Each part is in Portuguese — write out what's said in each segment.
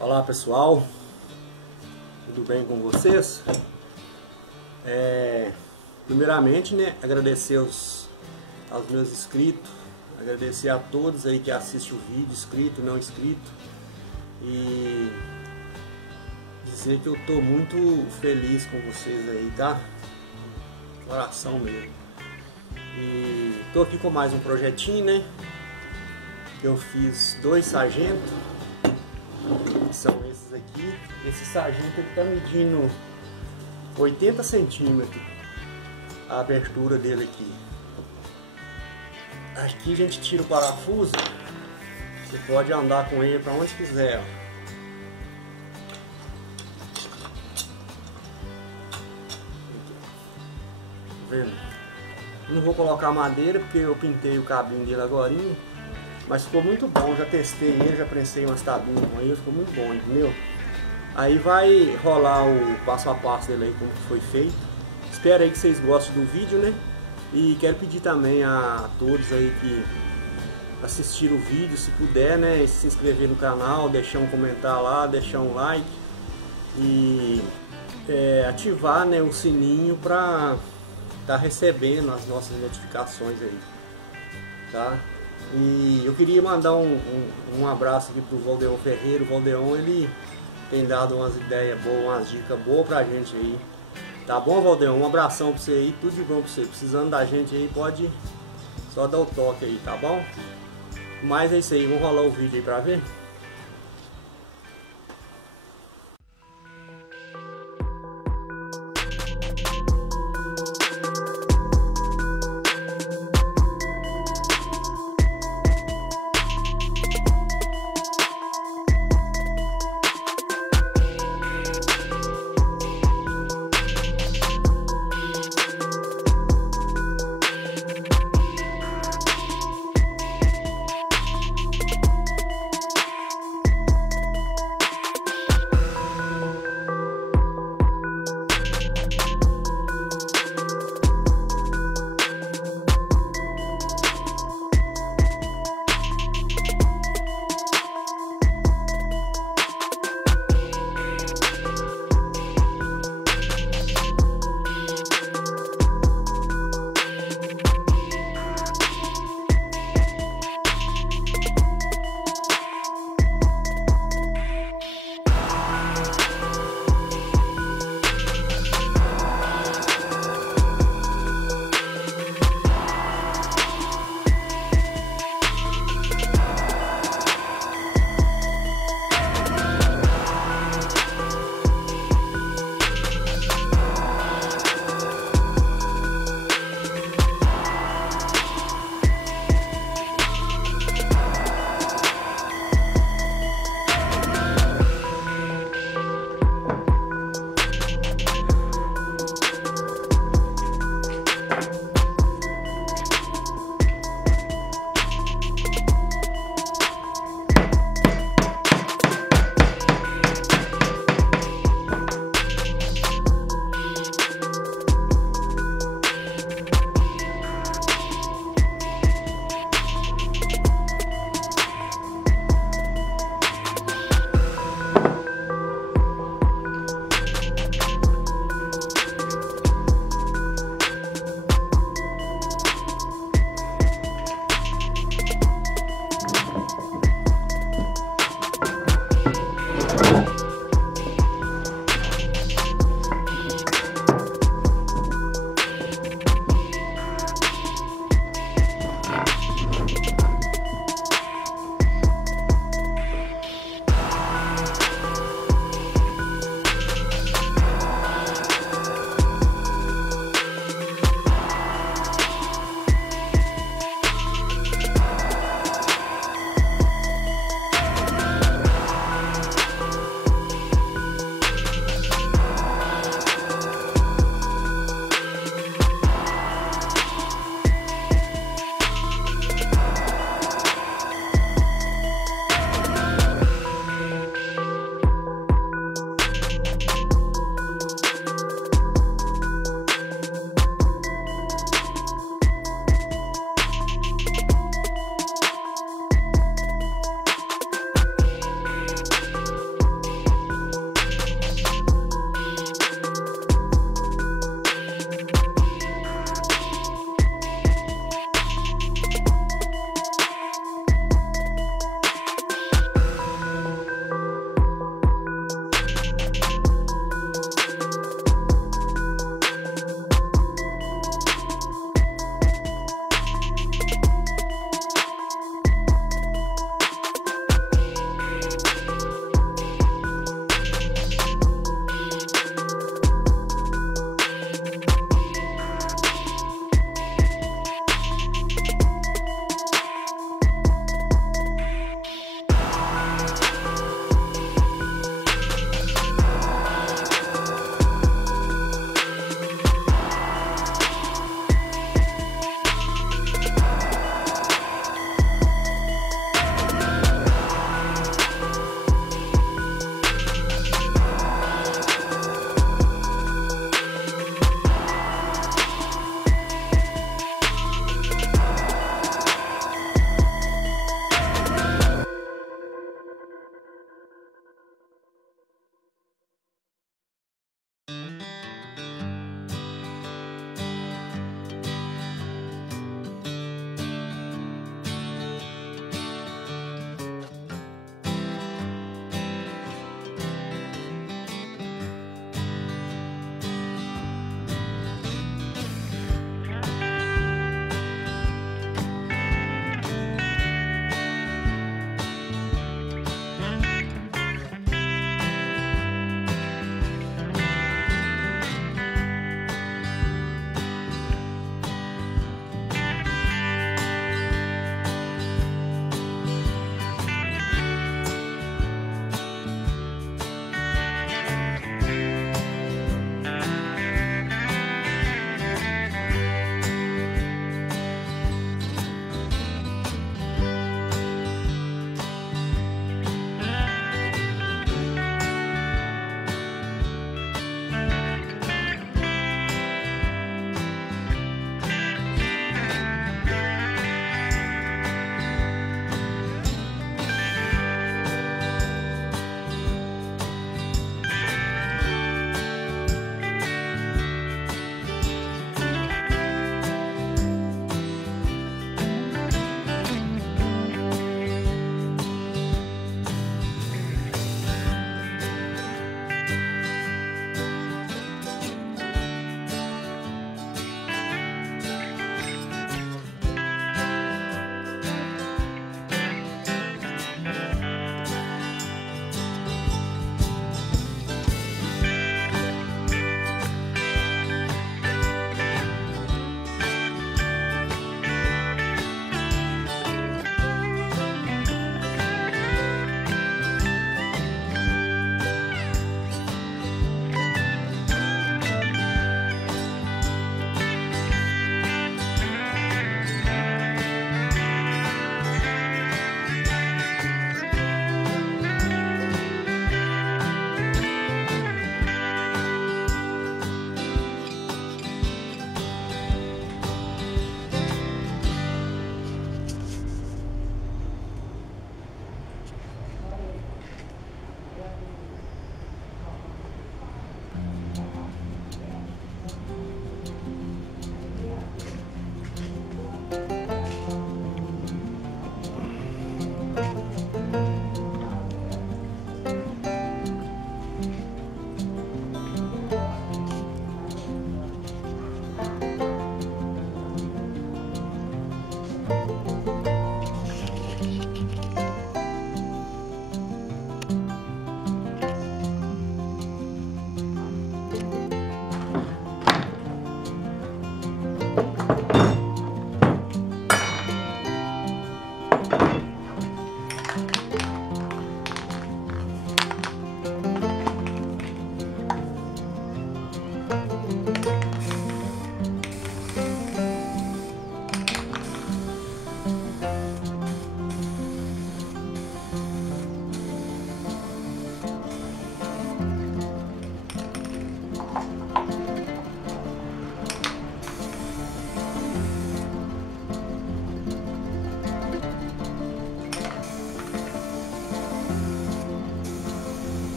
Olá pessoal, tudo bem com vocês? Primeiramente, agradecer aos meus inscritos, agradecer a todos aí que assistem o vídeo, inscrito, não inscrito, e dizer que eu estou muito feliz com vocês aí, tá? Coração mesmo. E estou aqui com mais um projetinho, né? Eu fiz 2 sargentos. São esses aqui. Esse sargento está medindo 80 centímetros a abertura dele aqui. Aqui a gente tira o parafuso. Você pode andar com ele para onde quiser. Ó. Tá vendo? Não vou colocar madeira porque eu pintei o cabinho dele agora. Mas ficou muito bom, já testei ele, já prensei umas tabuinhas com ele, ficou muito bom, entendeu? Aí vai rolar o passo a passo dele aí, como foi feito. Espero aí que vocês gostem do vídeo, né? E quero pedir também a todos aí que assistiram o vídeo, se puder, né? Se inscrever no canal, deixar um comentário lá, deixar um like. E ativar, né, o sininho para estar recebendo as nossas notificações aí, tá? E eu queria mandar um abraço aqui pro Valdeon Ferreira. O Valdeon, ele tem dado umas ideias boas, umas dicas boas pra gente aí. Tá bom, Valdeon? Um abração pra você aí, tudo de bom pra você. Precisando da gente aí, pode só dar o toque aí, tá bom? Mas é isso aí, vamos rolar o vídeo aí pra ver?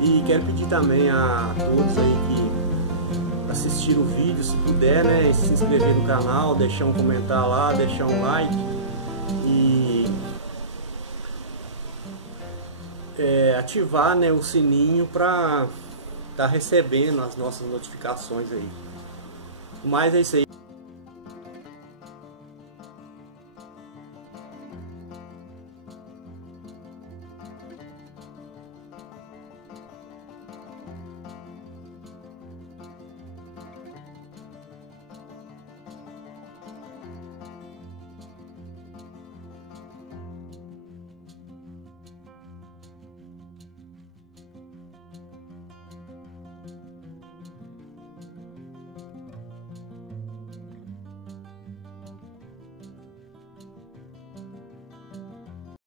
E quero pedir também a todos aí que assistiram o vídeo, se puder, né, se inscrever no canal, deixar um comentário lá, deixar um like e ativar, né, o sininho para estar recebendo as nossas notificações aí. Mas é isso aí.